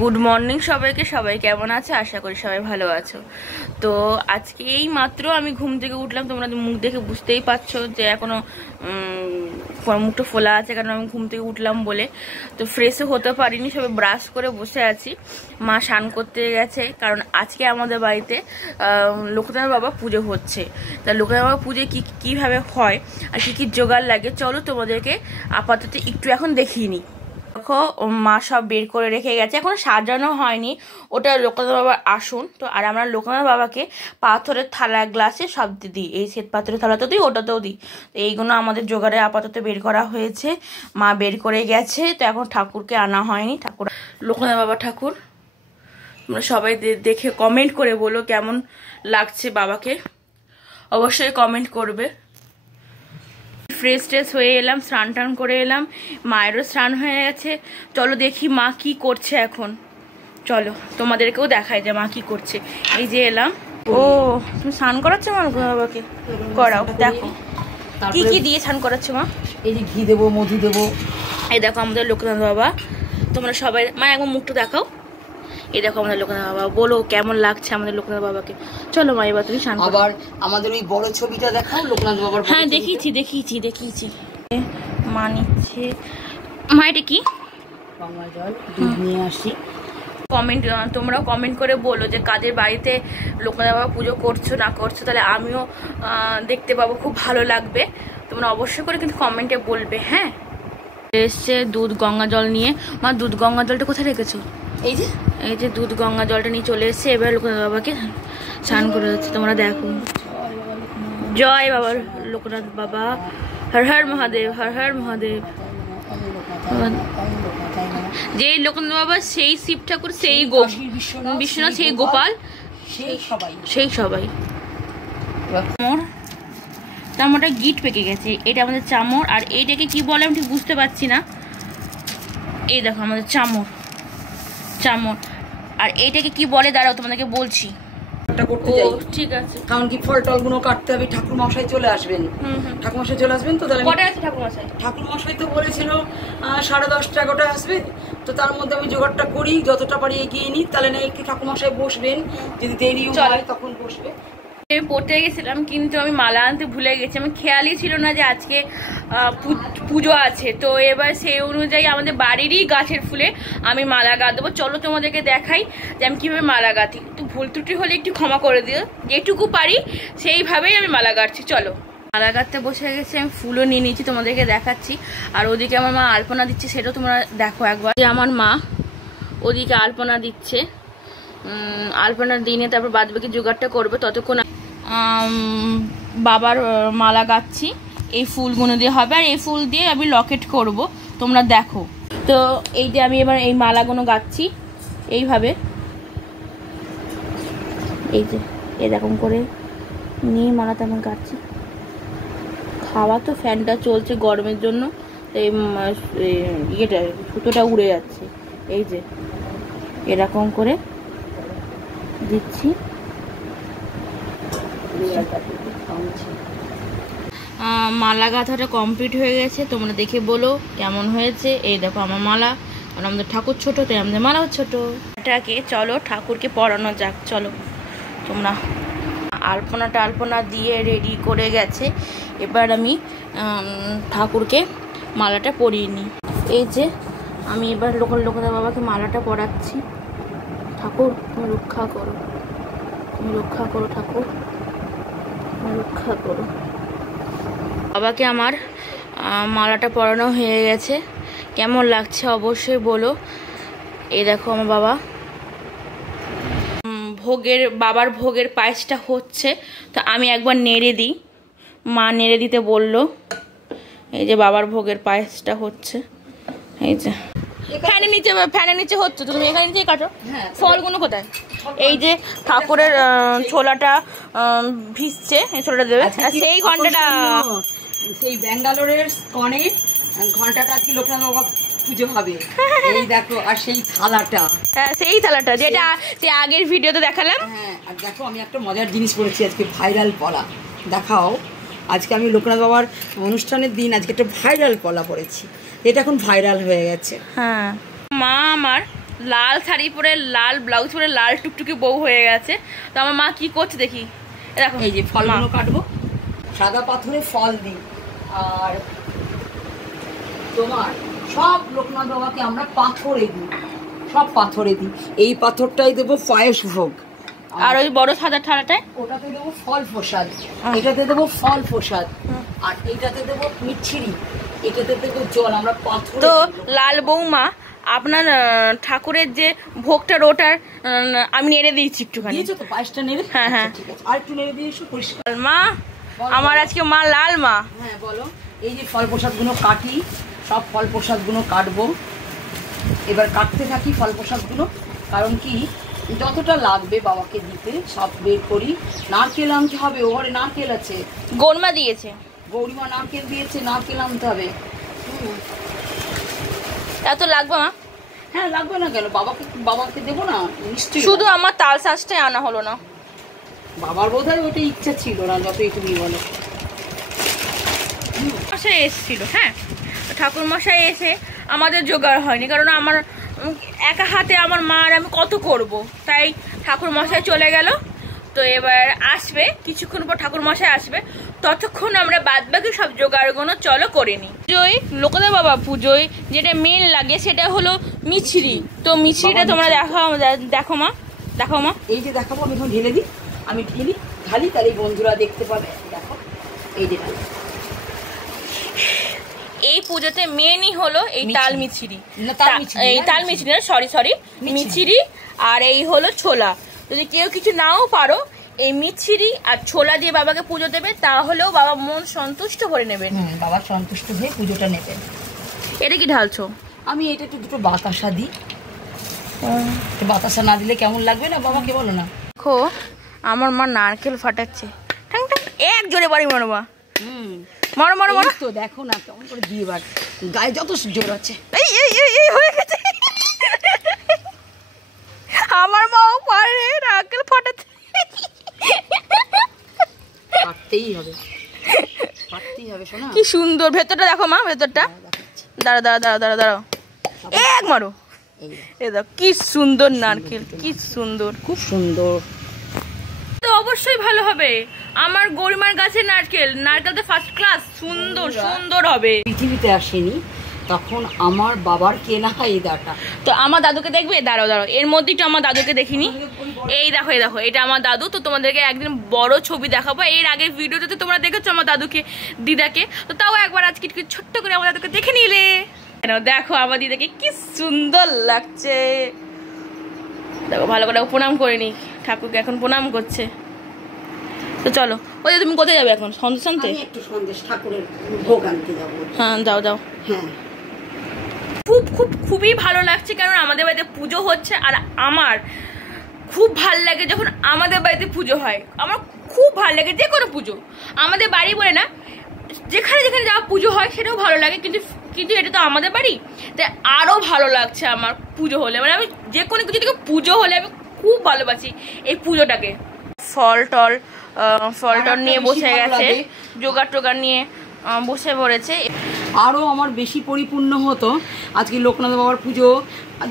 Good morning সবাইকে। সবাই কেমন আছে? আশা করি সবাই ভালো আছো। তো আজকে এই মাত্র আমি ঘুম থেকে উঠলাম। তোমরা মুখ দেখে বুঝতেই পারছো যে এখনো মুখটা ফোলা আছে, কারণ আমি ঘুম থেকে উঠলাম বলে। তো ফ্রেশও হতে পারিনি, সবাই ব্রাশ করে বসে আছি। মা স্নান করতে গেছে, কারণ আজকে আমাদের বাড়িতে লোকনাথ বাবা পুজো হচ্ছে। তা লোকনাথ বাবা পুজো কীভাবে হয় আর কী জোগাড় লাগে, চলো তোমাদেরকে আপাতত একটু এখন দেখিয়ে নিই। দেখো মা সব বের করে রেখে গেছে, এখনো সাজানো হয়নি। ওটা লোকনাথ বাবার আসন। তো আর আমরা লোকনাথ বাবাকে পাথরের থালা গ্লাসে সব দিই, এই শ্বেত পাথরের থালাতেও দিই, ওটাতেও দিই। তো এইগুলো আমাদের জোগাড়ে আপাতত বের করা হয়েছে, মা বের করে গেছে। তো এখন ঠাকুরকে আনা হয়নি। ঠাকুর লোকনাথ বাবা ঠাকুর। তোমরা সবাই দেখে কমেন্ট করে বলো কেমন লাগছে বাবাকে, অবশ্যই কমেন্ট করবে। ফ্রেশ ট্রেশ হয়ে এলাম, স্নান টান করে এলাম, মায়েরও স্নান হয়ে গেছে। চলো দেখি মা কি করছে এখন। চলো তোমাদেরকেও দেখাই যে মা কি করছে। এই যে এলাম। ও তুমি স্নান করাচ্ছো মা বাবাকে? করাও, দেখো কি কি দিয়ে স্নান করাচ্ছো মা। এই যে ঘি দেবো, মধু দেবো। এই দেখো আমাদের লোকনাথ বাবা। তোমরা সবাই মা একবার মুখটা দেখাও। এই দেখো আমাদের লোকনাথ বাবা, বলো কেমন লাগছে আমাদের লোকনাথ বাবাকে। চলো মা এবার তুমি স্নান করো। আবার আমাদের ওই বড় ছবিটা দেখাও লোকনাথ বাবার। হ্যাঁ দেখিয়েছি। মা নিচ্ছে। মা এটা কি? গঙ্গা জল, দুধ নিয়ে আসি। তোমরাও কমেন্ট করে বলো যে কাদের বাড়িতে লোকনাথ বাবা পুজো করছো না করছো, তাহলে আমিও দেখতে পাবো, খুব ভালো লাগবে। তোমরা অবশ্যই করে কিন্তু কমেন্টে বলবে। হ্যাঁ, এসছে দুধ গঙ্গা জল নিয়ে। মা দুধ গঙ্গা জলটা কোথায় রেখেছো? এই যে দুধ গঙ্গা জলটা নিয়ে চলে এসছে। এবার লোকনাথ বাবাকে স্নান করে যাচ্ছে, তোমরা দেখো। জয় বাবা লোকনাথ বাবা, হর হর মহাদেব, হর হর মহাদেব। যেই লোকনাথ বাবা সেই শিব ঠাকুর, সেই বিশ্বনাথ, সেই গোপাল, সেই সবাই। চামড়টা গিট পেকে গেছে, এটা আমাদের চামড়। আর এইটাকে কি বলে আমি ঠিক বুঝতে পারছি না। এই দেখো আমাদের চামড়। আর এইটাকে কি বলে দাঁড়াও তোমাদেরকে বলছি। ঠিক আছে, কারণ কি ফল টল গুলো কাটতে হবে। ঠাকুর মশাই চলে আসবেন। তো তাহলে ঠাকুর মশাই তো বলেছিল 10:30 11টায় আসবে। তো তার মধ্যে আমি জোগাড়টা করি, যতটা পারি এগিয়ে নিই। তাহলে না একটু ঠাকুর মশাই বসবেন, যদি দেরি হয় তখন বসবে। আমি পড়তে গেছিলাম, কিন্তু আমি মালা আনতে ভুলে গেছি। আমি খেয়ালই ছিল না যে আজকে পুজো আছে। তো এবার সেই অনুযায়ী আমাদের বাড়িরই গাছের ফুলে আমি মালা গাঁথবো। চলো তোমাদেরকে দেখাই যে আমি কিভাবে মালা গাঁথি। একটু ভুল ত্রুটি হলে একটু ক্ষমা করে দিও, যেটুকু পারি সেইভাবেই আমি মালা গাঁথছি। চলো মালা গাঁথতে বসে গেছি, আমি ফুলও নিয়ে নিয়েছি, তোমাদেরকে দেখাচ্ছি। আর ওদিকে আমার মা আলপনা দিচ্ছে, সেটাও তোমরা দেখো একবার। আমার মা ওদিকে আলপনা দিচ্ছে, আলপনার দিনে তারপর বাদবাকি জোগাড়টা করবে। ততক্ষণ বাবার মালা গাঁথছি, এই ফুলগুলো দিয়ে হবে। আর এই ফুল দিয়ে আমি লকেট করব, তোমরা দেখো। তো এই যে আমি এবার এই মালাগুলো গাঁথছি এইভাবে। এই যে এরকম করে নিয়ে মালাটা আমি গাঁথছি। খাওয়া তো ফ্যানটা চলছে গরমের জন্য, এই ইয়েটা সুতোটা উড়ে যাচ্ছে। এই যে এরকম করে দিচ্ছি। মালা গাঁথাটা কমপ্লিট হয়ে গেছে, তোমরা দেখে বলো কেমন হয়েছে। এই দেখো আমার মালা, আর আমাদের ঠাকুর ছোট, তাই আমাদের মালাও ছোট। এটাকে চলো ঠাকুরকে পরানো যাক। চলো তোমরা। আলপনা দিয়ে রেডি করে গেছে। এবার আমি ঠাকুরকে মালাটা পরিয়ে নিই। এই যে আমি এবার লোকনাথ বাবাকে মালাটা পরাচ্ছি। ঠাকুর তুমি রক্ষা করো, ঠাকুর রক্ষা করো। বাবাকে আমার মালাটা পরানো হয়ে গেছে, কেমন লাগছে অবশ্যই বলো। এই দেখো আমার বাবা বাবার ভোগের পায়েসটা হচ্ছে। তো আমি একবার নেড়ে দিই, মা নেড়ে দিতে বললো। এই যে বাবার ভোগের পায়েসটা হচ্ছে। এই যে ফ্যানের নিচে হচ্ছে, তো তুমি এখানে নিচেই কাটো। ফলগুলো কোথায়? এই যে ঠাকুরের ছোলাটা ভিজছে, এই ছোলাটা দেবে। সেই ঘন্টাটা, সেই ব্যাঙ্গালোরের কনে ঘন্টাটা আজকে লোকনাথ বাবা পুজো হবে। এই দেখো, আর সেই থালাটা যেটা আগের ভিডিওতে দেখালাম। হ্যাঁ, আর দেখো আমি একটা মজার জিনিস করেছি আজকে, ভাইরাল পলা। দেখাও, আজকে আমি লোকনাথ বাবার অনুষ্ঠানের দিন আজকে একটা ভাইরাল পলা পড়েছি, এটা এখন ভাইরাল হয়ে গেছে। হ্যাঁ, মা আমার লাল শাড়ি পরে, লাল ব্লাউজ পরে, লাল টুকটুকি বউ হয়ে গেছে। তো আমার মা কি করছে দেখি, দেখো এই যে ফলগুলো কাটবো, সাদা পাথরে ফল দিই। আর তোমার সব লোকনাথ বাবাকে আমরা পাথরে দিই, সব পাথরে দিই। এই পাথরটাই দেবো পায়েস ভোগ, আর ওই বড় সাদা থালাটায় ওটাতে দেবো ফল প্রসাদ, এটাতে দেবো ফল প্রসাদ, আর এইটাতে দেবো মিচ্ছিরি, এটাতে দেবো জল। আমরা পাথর। তো লাল বৌমা, আপনার ঠাকুরের যে ভোগটা ওটার আমি নেড়ে দিয়েছি একটুখানি। দিয়েছো তো পায়েসটা নেড়ে? হ্যাঁ হ্যাঁ ঠিক আছে, আর একটু নেড়ে দিয়েছো পরিষ্কার। মা আমার আজকে মা লাল মা। হ্যাঁ বলো। এই যে ফল প্রসাদগুলো কাটি, সব ফল প্রসাদগুলো কাটবো। এবার কাটতে থাকি ফল প্রসাদগুলো, কারণ কি যতটা লাগবে বাবাকে দিতে সব বের করি। নারকেল আনতে হবে, ওখানে নারকেল আছে, গৌরমা দিয়েছে, গৌরীমা নারকেল দিয়েছে, নারকেল আনতে হবে। এত লাগবে মা? হ্যাঁ লাগবে না কেন, বাবাকে দেবো না নিশ্চয়ই। শুধু আমার তাল শাঁসটাই আনা হলো না। বাবার বোধহয় ওইটা ইচ্ছা ছিল না, যতই তুমি বলো। মশাই এসেছিল, হ্যাঁ ঠাকুর মশাই এসে আমাদের জোগাড় হয়নি, কারণ আমার একা হাতে আমার মা আর আমি কত করব, তাই ঠাকুর মশাই চলে গেল। তো এবার আসবে কিছুক্ষণ পর, ঠাকুর মশাই আসবে, ততক্ষণ আমরা বাদ বাকি সব জোগাড়গুলো চলো করে নিই। পুজোয় লোকনাথ বাবা পুজোয় যেটা মেন লাগে সেটা হলো মিছরি। তো মিছরিটা তোমরা দেখো মা, দেখো মা। এই যে দেখাবো, আমি এখন ঢেলে দিই, আমি ঢালি তাহলে বন্ধুরা দেখতে পাবে। দেখো এই যে এই পুজোতে মেনই হলো এই তাল মিছরি, এই তাল মিছরি না, সরি মিছরি। আর এই হলো ছোলা। যদি কেউ কিছু নাও পারো, এই মিছরি আর ছোলা দিয়ে বাবাকে পুজো দেবে, তাহলেও বাবা মন সন্তুষ্ট করে নেবেন। বাবা সন্তুষ্ট হয়ে পুজোটা নেবেন। এটা কি ঢালছো? আমি এটা একটু দুটো বাতাসা দিই। বাতাসা না দিলে কেমন লাগবে না বাবাকে, বলো না। দেখো আমার মা নারকেল ফাটাচ্ছে, ঠাং ঠাং এক জোরে বাড়ি মারো মা, মারো মারো মারো। তো দেখো না কেমন করে দিয়ে বার, গায়ে যত জোর আছে। এই এই এই হয়ে গেছে, আমার মাও পারে নারকেল ফাটাতে। পারতেই হবে, পারতেই হবে শোনা। কি সুন্দর ভেতরটা দেখো মা, ভেতরটা। দাঁড়া দাঁড়া দাঁড়া দাঁড়া দাঁড়াও, এক মারো। এই দেখো কি সুন্দর নারকেল, কি সুন্দর, খুব সুন্দর। তো অবশ্যই ভালো হবে। আমার গরিমার গাছের নারকেল তো ফার্স্ট ক্লাস, সুন্দর সুন্দর হবে। পৃথিবীতে আসেনি তখন আমার বাবার কেনা এই দাটা। তো আমার দাদুকে দেখবে, দাঁড়াও দাঁড়াও, এর মধ্যে একটু আমার দাদুকে দেখিনি। এই দেখো এই দেখো, এটা আমার দাদু। তো তোমাদেরকে একদিন বড় ছবি দেখাবো। এর আগের ভিডিওতে তো তোমরা দেখেছো আমার দাদুকে, দিদাকে। তো তাও একবার আজকে ছোট্ট করে আমার দাদুকে দেখে নিলে। দেখো আমার দিদাকে কি সুন্দর লাগছে, দেখো ভালো করে প্রণাম করে নি, ঠাকুরকে এখন প্রণাম করছে। তো চলো, ওই তুমি কোথায় যাবে এখন? সন্দেশ আনতে? একটু সন্দেশ ঠাকুরের ভোগ আনতে যাবো। হ্যাঁ যাও যাও। হ্যাঁ খুবই ভালো লাগছে, কারণ আমাদের বাড়িতে পুজো হচ্ছে। আর আমার খুব ভাল লাগে যখন আমাদের বাড়িতে পুজো হয়। আমার খুব ভালো লাগে যে কোনো পুজো, আমাদের বাড়ি বলে না, যেখানে যেখানে যাওয়া পুজো হয় সেটাও ভালো লাগে। কিন্তু এটা তো আমাদের বাড়ি, তাই আরও ভালো লাগছে আমার পুজো হলে। মানে আমি যে কোনো কিছু থেকে পুজো হলে আমি খুব ভালোবাসি এই পুজোটাকে। ফল টল নিয়ে বসে গেছে, জোগাড় টোগাড় নিয়ে বসে পড়েছে। আরও আমার বেশি পরিপূর্ণ হতো আজকে লোকনাথ বাবার পুজো।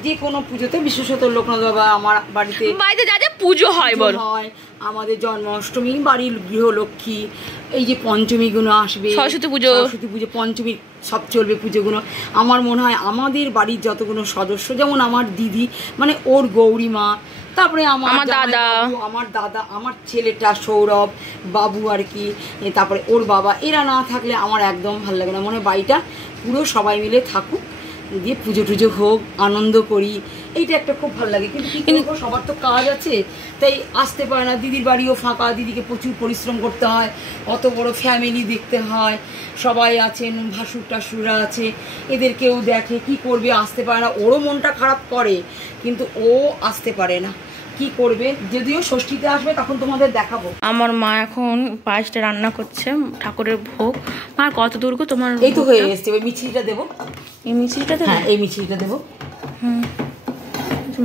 যে কোনো পুজোতে, বিশেষত লোকনাথ বাবা আমার বাড়িতে যা যা পুজো হয় বল হয়, আমাদের জন্মাষ্টমী, বাড়ির গৃহলক্ষ্মী, এই যে পঞ্চমীগুলো আসবে, সরস্বতী পুজো, পঞ্চমী সব চলবে পুজোগুলো। আমার মনে হয় আমাদের বাড়ির যতগুলো সদস্য, যেমন আমার দিদি মানে ওর গৌরীমা, তারপরে আমার দাদা, আমার ছেলেটা সৌরভ বাবু আর কি, তারপরে ওর বাবা, এরা না থাকলে আমার একদম ভালো লাগে না। মনে হয় বাড়িটা পুরো সবাই মিলে থাকুক, দিয়ে পুজো টুজো হোক, আনন্দ করি, এইটা একটা খুব ভালো লাগে। কিন্তু কি করবো, সবার তো কাজ আছে, তাই আসতে পারে না। দিদির বাড়িও ফাঁকা, দিদিকে প্রচুর পরিশ্রম করতে হয়, অত বড় ফ্যামিলি দেখতে হয়, সবাই আছেন, ভাসুর টাসুরা আছে, এদেরকেও দেখে, কি করবে, আসতে পারে না। ওরও মনটা খারাপ করে, কিন্তু ও আসতে পারে না, কি করবে। যদিও ষষ্ঠীতে আসবে তখন তোমাদের দেখাবো। আমার মা এখন পায়েসটা রান্না করছে, ঠাকুরের ভোগ। আর কত দূর গো তোমার? এই তো হয়ে এসছে, ওই মিছরিটা দেবো। এই মিছরিটা দেবো? হ্যাঁ এই মিছরিটা দেবো।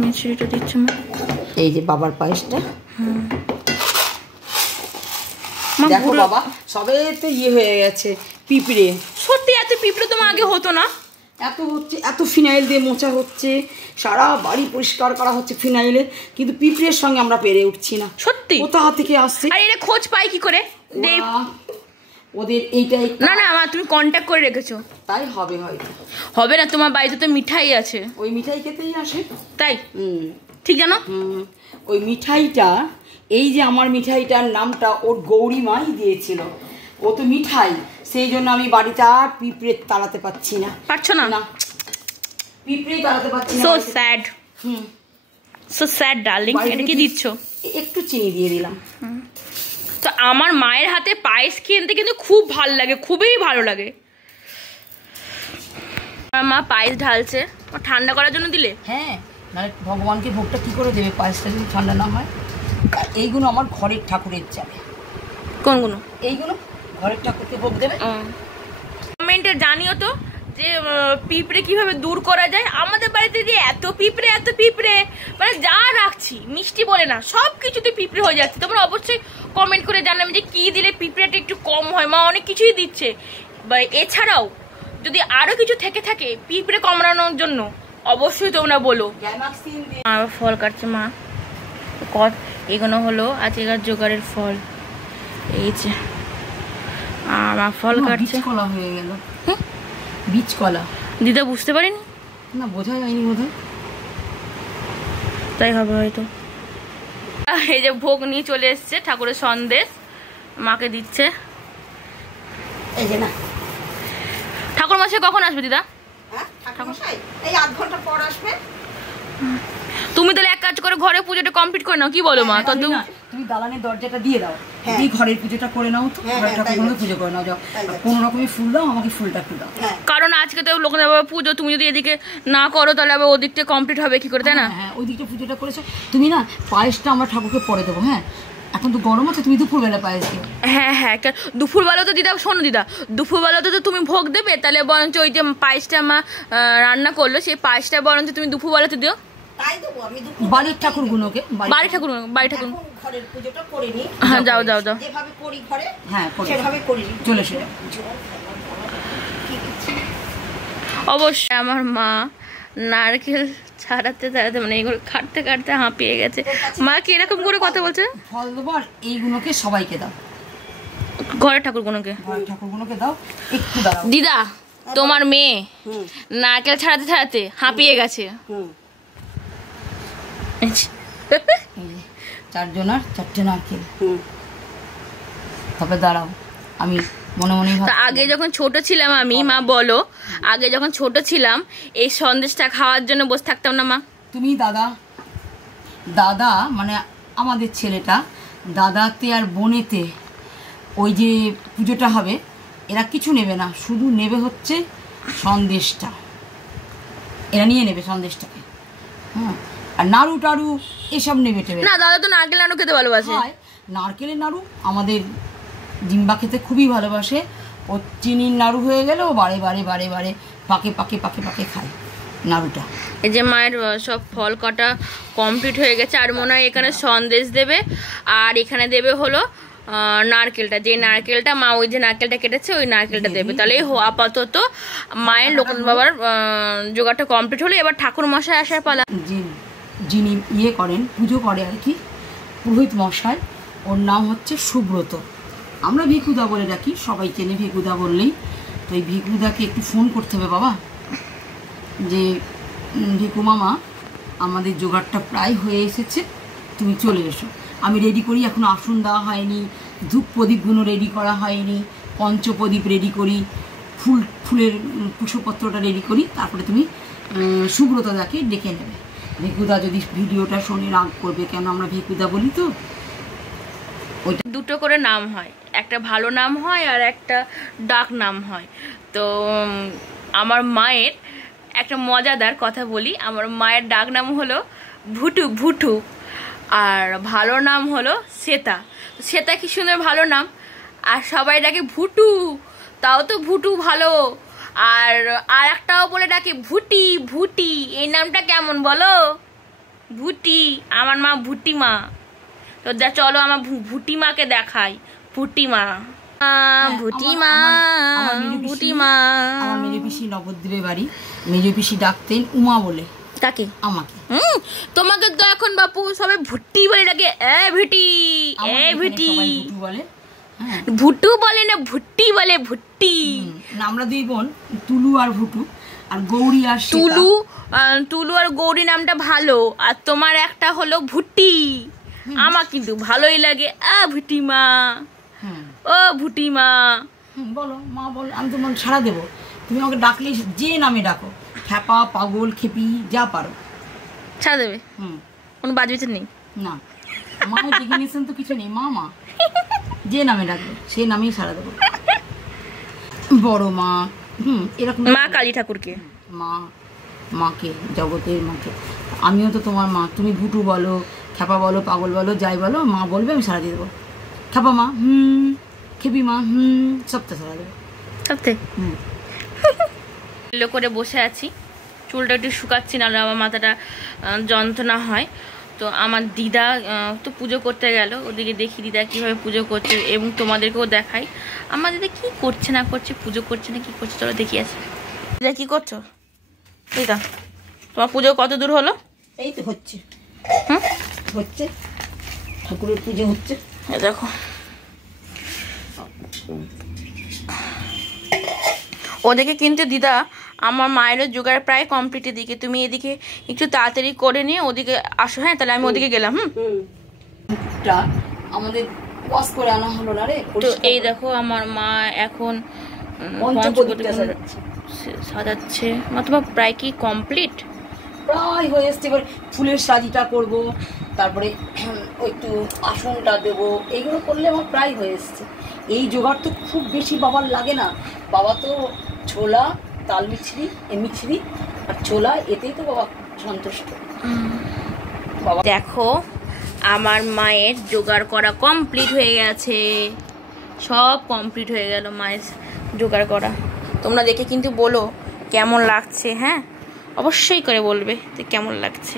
মিছরিটা দিচ্ছ মা? এই যে বাবার পায়েসটা। দেখো বাবা সবে তো ইয়ে হয়ে গেছে, পিঁপড়ে। সত্যি এত পিঁপড়ে তোমার আগে হতো না? এত হচ্ছে, এত ফিনাইল দিয়ে মোছা হচ্ছে, সারা বাড়ি পরিষ্কার করা হচ্ছে ফিনাইলে, কিন্তু পিঁপড়ের সঙ্গে আমরা পেরে উঠছি না। সত্যি? কোথা থেকে আসছে? আর এর খোঁজ পাই কি করে? ওদের এইটাই না না, আমার তুমি কন্ট্যাক্ট করে রেখেছো। তাই হবে হয়তো। হবে না, তোমার বাড়িতে তো মিঠাই আছে, ওই মিঠাই খেতেই আসে। তাই? ঠিক জানো? ওই মিঠাইটা, এই যে আমার মিঠাইটার নামটা ওর গৌরীমাই দিয়েছিল। ও তো মিঠাই, সেই জন্য আমি বাড়িতে আর পিঁপড়ে তাড়াতে পারছি না। পারছো না? না, পিঁপড়েই তাড়াতে পারছি না। So sad, so sad darling. এটা কি দিচ্ছ? একটু চিনি দিয়ে দিলাম। তো আমার মায়ের হাতে পায়েস খেতে কিন্তু খুব ভালো লাগে, খুবই ভালো লাগে। আমার মা পায়েস ঢালছে, ঠান্ডা করার জন্য দিলে? হ্যাঁ, মানে ভগবানকে ভোগটা কি করে দেবে পায়েসটা যদি ঠান্ডা না হয়? এইগুলো আমার ঘরের ঠাকুরের যাবে। কোনগুলো? এইগুলো ঘরের ঠাকুরকে ভোগ দেবে। কমেন্টে জানিও তো যে পিঁপড়ে কিভাবে দূর করা যায়। আমাদের বাড়িতে যে এত পিঁপড়ে, মানে যা রাখছি মিষ্টি বলে না, সব কিছুতে পিঁপড়ে হয়ে যাচ্ছে। তোমরা অবশ্যই কমেন্ট করে জানাবে যে কি দিলে পিঁপড়েটা একটু কম হয়। মা অনেক কিছুই দিচ্ছে, এছাড়াও যদি আরো কিছু থেকে থাকে পিঁপড়ে কমানোর জন্য অবশ্যই তোমরা বলো। ফল কাটছে মা, এগুলো হলো আজকের জোগাড়ের ফল। এই যে আমার ফল কাটছে। কলা হয়ে গেল, বীজ কলা। দিদা বুঝতে পারিনি, না বোঝা যায়নি বোধহয়, তাই হবে হয়তো। এই যে ভোগ নিয়ে চলে এসছে, ঠাকুরের সন্দেশ মাকে দিচ্ছে। এই যে না, ঠাকুর মশাই কখন আসবে দিদা? এই আধ ঘন্টা পর আসবে। তুমি তাহলে এক কাজ করে ঘরে পুজোটা কমপ্লিট করে নাও, কি বলো মা? তুমি দালানের দরজাটা দিয়ে দাও, এই ঘরের পুজোটা করে নাও তো, ঠাকুরকে পুজো করে নাও। যাও, কোন রকমের ফুল দাও, আমাকে ফুলটা একটু দাও। কারণ আজকে তো লোকনাথ বাবা পুজো, তুমি যদি এদিকে না করো তাহলে আবার ওদিকটা কমপ্লিট হবে কি করে, তাই না? হ্যাঁ, ওই দিকটা পুজোটা করেছো তুমি না। পায়েসটা আমরা ঠাকুরকে পরে দেবো। হ্যাঁ, এখন তো গরম আছে, তুমি দুপুরবেলা পায়েস দিও। হ্যাঁ হ্যাঁ, দুপুরবেলা তো দিদা, শোনো দিদা, দুপুরবেলা তো তুমি ভোগ দেবে, তাহলে বরঞ্চ ওই যে পায়েসটা মা রান্না করলো, সেই পায়েসটা বরঞ্চ তুমি দুপুরবেলাতে দিও। বাড়ির ঠাকুরগুলোকে, বাড়ির ঠাকুর ঘরের পুজোটা করে নি। হ্যাঁ, যাও যাও যাও, যেভাবে করি ঘরে, হ্যাঁ সেভাবে করি, চলে এসো। অবশ্যই আমার মা নারকেল ছাড়াতে মানে এইগুলো কাটতে কাটতে হাঁপিয়ে গেছে। মা কি এরকম করে কথা বলছে? ফল দেবো আর এইগুলোকে সবাইকে দাও, ঘরের ঠাকুরগুলোকে দাও। একটু দাও দিদা, তোমার মেয়ে নারকেল ছাড়াতে ছাড়াতে হাঁপিয়ে গেছে। 4 জনের 4টে নারকেল। তবে দাঁড়াও, আমি মনে মনে আগে যখন ছোট ছিলাম আমি, মা বলো, আগে যখন ছোট ছিলাম এই সন্দেশটা খাওয়ার জন্য বসে থাকতাম না মা। তুমি দাদা মানে আমাদের ছেলেটা, দাদাতে আর বোনেতে ওই যে পুজোটা হবে, এরা কিছু নেবে না, শুধু নেবে হচ্ছে সন্দেশটা। এরা নিয়ে নেবে সন্দেশটাকে। হ্যাঁ, আর নাড়ু টাড়ু এসব নেবে টেবে না। দাদা তো নারকেল নাড়ু খেতে ভালোবাসে। নারকেলের নাড়ু আমাদের জিম্বা খেতে খুবই ভালোবাসে। ও চিনির নাড়ু হয়ে গেলে ও বারে বারে বারে বারে পাকে পাকে পাকে পাকে খায় নাড়ুটা। এই যে মায়ের সব ফল কাটা কমপ্লিট হয়ে গেছে, আর মনে হয় এখানে সন্দেশ দেবে, আর এখানে দেবে হলো নারকেলটা। যে নারকেলটা মা ওই যে নারকেলটা কেটেছে ওই নারকেলটা দেবে। তাহলে আপাতত মায়ের লোকনাথ বাবার জোগাড়টা কমপ্লিট হলো। এবার ঠাকুর মশাই আসার পালা। যিনি ইয়ে করেন, পুজো করে আর কি, পুরোহিত মশাই, ওর নাম হচ্ছে সুব্রত। আমরা ভিকুদা বলে ডাকি, সবাই চেনে ভিকুদা বললেই। তো এই ভিকুদাকে একটু ফোন করতে হবে বাবা, যে ভিকু মামা আমাদের জোগাড়টা প্রায় হয়ে এসেছে, তুমি চলে এসো। আমি রেডি করি, এখনো আসন দেওয়া হয়নি, ধূপ প্রদীপগুলো রেডি করা হয়নি, পঞ্চপ্রদীপ রেডি করি, ফুলের পুষ্পপত্রটা রেডি করি, তারপরে তুমি সুব্রতদাকে ডেকে নেবে। ভিকুদা যদি ভিডিওটা শোনে রাগ করবে, কেন আমরা ভিকুদা বলি তো। ওইটা দুটো করে নাম হয়, একটা ভালো নাম হয় আর একটা ডাক নাম হয়। তো আমার মায়ের একটা মজাদার কথা বলি, আমার মায়ের ডাক নাম হলো ভুটু, আর ভালো নাম হলো শ্বেতা। কি সুন্দর ভালো নাম, আর সবাই ডাকে ভুটু, তাও তো ভুটু ভালো। আর একটাও বলে ডাকে ভুটি। এই নামটা কেমন বলো? ভুটি, আমার মা ভুটি মা। তো চলো আমার ভুটি মাকে দেখাই। ভুটি মা। ভুটি মা, ভুটি মা। আমার মেজো পিসি নবদ্বীপের বাড়ি, মেজো পিসি ডাকতেন উমা বলে। তাকে? আমাকে। তোমাকে তো এখন বাপু সবাই ভুটি বলে ডাকে। এ ভুটি, এ ভুটি বলে। ভুটু বলে না, ভুট্টি বলে, ভুট্টি। আমরা দুই বোন, তুলু আর ভুটু, আর গৌরী আর তুলু। তুলু আর গৌরী নামটা ভালো, আর তোমার একটা হলো ভুট্টি। আমার কিন্তু ভালোই লাগে। ভুটি মা, ও ভুটি মা। বলো মা বলো, আমি তোমার সাড়া দেবো। তুমি আমাকে ডাকলে যে নামে ডাকো, খ্যাপা, পাগল, খেপি, যা পারো সাড়া দেবে। কোনো বাজবিচার নেই না, মায়ের ডিগনিশন তো কিছু নেই। মা মা যে নামে ডাকবে সেই নামেই সাড়া দেবো। বড় মা, এরকম। মা কালী ঠাকুরকে, মা, মাকে, জগতের মাকে। আমিও তো তোমার মা। তুমি ভুটু বলো, খ্যাপা বলো, পাগল বলো, যাই বলো, মা বলবে, আমি সাড়া দিয়ে দেবো। খ্যাপা মা, খেপি মা, সবটা সাড়া দেবো। সবতে এলো করে বসে আছি, চুলটা একটু শুকাচ্ছি, নাহলে আমার মাথাটা যন্ত্রণা হয়। তো আমার দিদা তো পুজো করতে গেল, ওদিকে দেখি দিদা কীভাবে পুজো করছে, এবং তোমাদেরকেও দেখাই আমার দিদা কী করছে না করছে, পুজো করছে না কী করছে। চলো দেখি আসি। দিদা কী করছো? দিদা তোমার পুজো কত দূর হলো? এই তো হচ্ছে, হচ্ছে, ঠাকুরের পুজো হচ্ছে। দেখো ওদিকে কিন্তু দিদা আমার মায়েরও জোগাড় প্রায় কমপ্লিটের দিকে। তুমি এদিকে একটু তাড়াতাড়ি করে নিয়ে ওদিকে আসো। হ্যাঁ, তাহলে আমি ওদিকে গেলাম। আমাদের ওয়াশ করে আনা হলো না রে। তো এই দেখো আমার মা এখন সাজাচ্ছে। মা তোমার প্রায় কি কমপ্লিট? প্রায় হয়ে এসছে। এবার ফুলের সাজিটা করব, তারপরে একটু আসনটা দেবো, এইগুলো করলে আমার প্রায় হয়ে এসছে। এই জোগাড় তো খুব বেশি বাবার লাগে না। বাবা তো ছোলা, তাল মিছরি, মিছরি আর ছোলা, এতেই তো বাবা সন্তুষ্ট। বাবা দেখো আমার মায়ের জোগাড় করা কমপ্লিট হয়ে গেছে, সব কমপ্লিট হয়ে গেল মায়ের জোগাড় করা। তোমরা দেখে কিন্তু বলো কেমন লাগছে। হ্যাঁ, অবশ্যই করে বলবে যে কেমন লাগছে।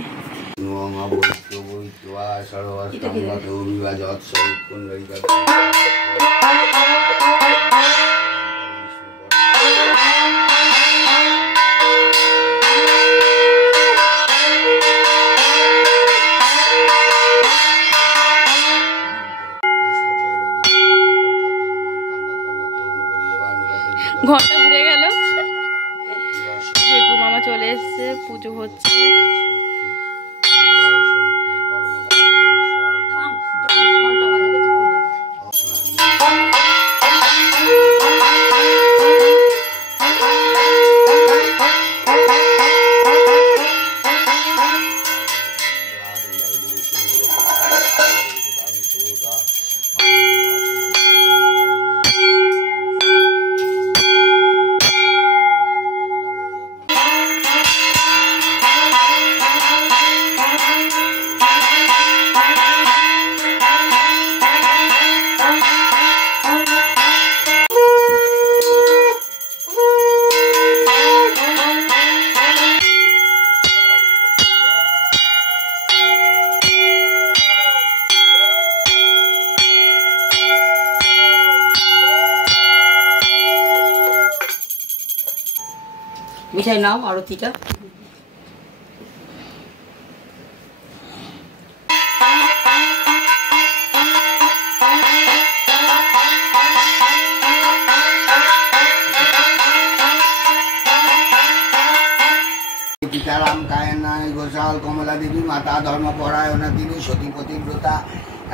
ঘন্টা ঘুরে গেল, মামা চলে এসছে, পুজো হচ্ছে। মিঠাই নাও, আরতিটা। সীতারাম কায়নায় ঘোষাল কমলা দেবী মাতা ধর্মপরায়ণা তিনি সতীপতিব্রতা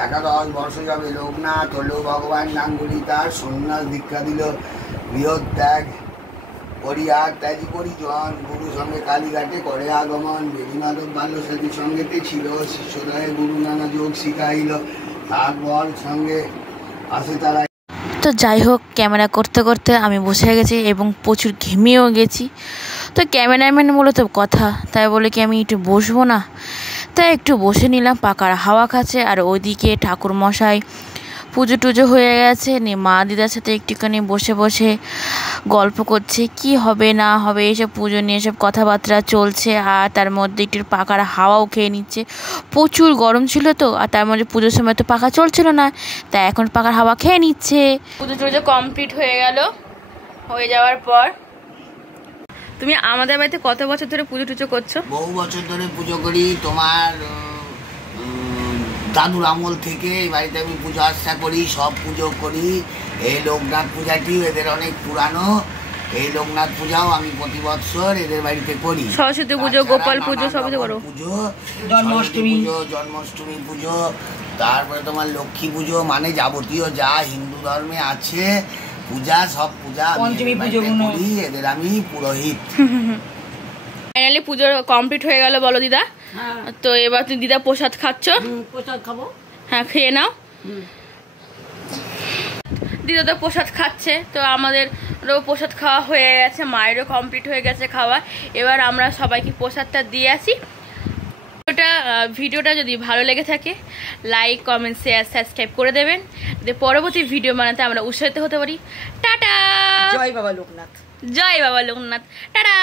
11 বর্ষ যাবে লোকনাথ হলো ভগবান গাঙ্গুলি তার সন্ন্যাস দীক্ষা দিল বৃহৎ ত্যাগ করিয়া ত্যাজি পরিজন গুরু সঙ্গে কালীঘাটে করে আগমন বেদিমাধব বাল্যসাথীর সঙ্গেতে ছিল শিষ্যদয়ে গুরু নানা যোগ শিখাইল তারপর সঙ্গে আসে তারা। তো যাই হোক, ক্যামেরা করতে করতে আমি বসে গেছি এবং প্রচুর ঘেমেও গেছি। তো ক্যামেরাম্যান মূলত কথা, তাই বলে কি আমি একটু বসবো না, তাই একটু বসে নিলাম। পাকার হাওয়া খাচ্ছে, আর ওইদিকে ঠাকুরমশাই পুজো টুজো হয়ে গেছে, নি মা দিদার সাথে একটুখানি বসে বসে গল্প করছে কি হবে না হবে এইসব পুজো নিয়ে সব কথাবার্তা চলছে। আর তার মধ্যে একটু পাখার হাওয়াও খেয়ে নিচ্ছে, প্রচুর গরম ছিল তো, আর তার মধ্যে পুজোর সময় তো পাখা চলছিল না, তাই এখন পাখার হাওয়া খেয়ে নিচ্ছে। পুজো টুজো কমপ্লিট হয়ে গেল। হয়ে যাওয়ার পর তুমি আমাদের বাড়িতে কত বছর ধরে পুজো টুজো করছো? বহু বছর ধরে পুজো করি, তোমার দাদুর আমল থেকে এই বাড়িতে আমি পুজো আর্চা করি, সব পুজো করি। এই লোকনাথ পূজাটিও এদের অনেক পুরানো, এই লোকনাথ পূজাও আমি প্রতি বছর এদের বাড়িতে করি। সরস্বতী পুজো, গোপাল পুজো সব করো, পুজো, জন্মাষ্টমী পুজো, জন্মাষ্টমী পুজো, তারপরে তোমার লক্ষ্মী পুজো, মানে যাবতীয় যা হিন্দু ধর্মে আছে পূজা, সব পূজা পঞ্চমী পুজো করি, এদের আমি পুরোহিত। ফাইনালি পুজো কমপ্লিট হয়ে গেল বলো দিদা? তো এবার তুমি দিদা প্রসাদ খাচ্ছ? প্রসাদ খাবো। হ্যাঁ খেয়ে নাও। দিদা তো প্রসাদ খাচ্ছে, তো আমাদেরও প্রসাদ খাওয়া হয়ে গেছে, মায়েরও কমপ্লিট হয়ে গেছে খাওয়া। এবার আমরা সবাইকে প্রসাদটা দিয়ে আসি। ভিডিওটা যদি ভালো লেগে থাকে লাইক, কমেন্ট, শেয়ার, সাবস্ক্রাইব করে দেবেন, যাতে পরবর্তী ভিডিও বানাতে আমরা উৎসাহিত হতে পারি। টাটা। জয় বাবা লোকনাথ। জয় বাবা লোকনাথ। টাটা।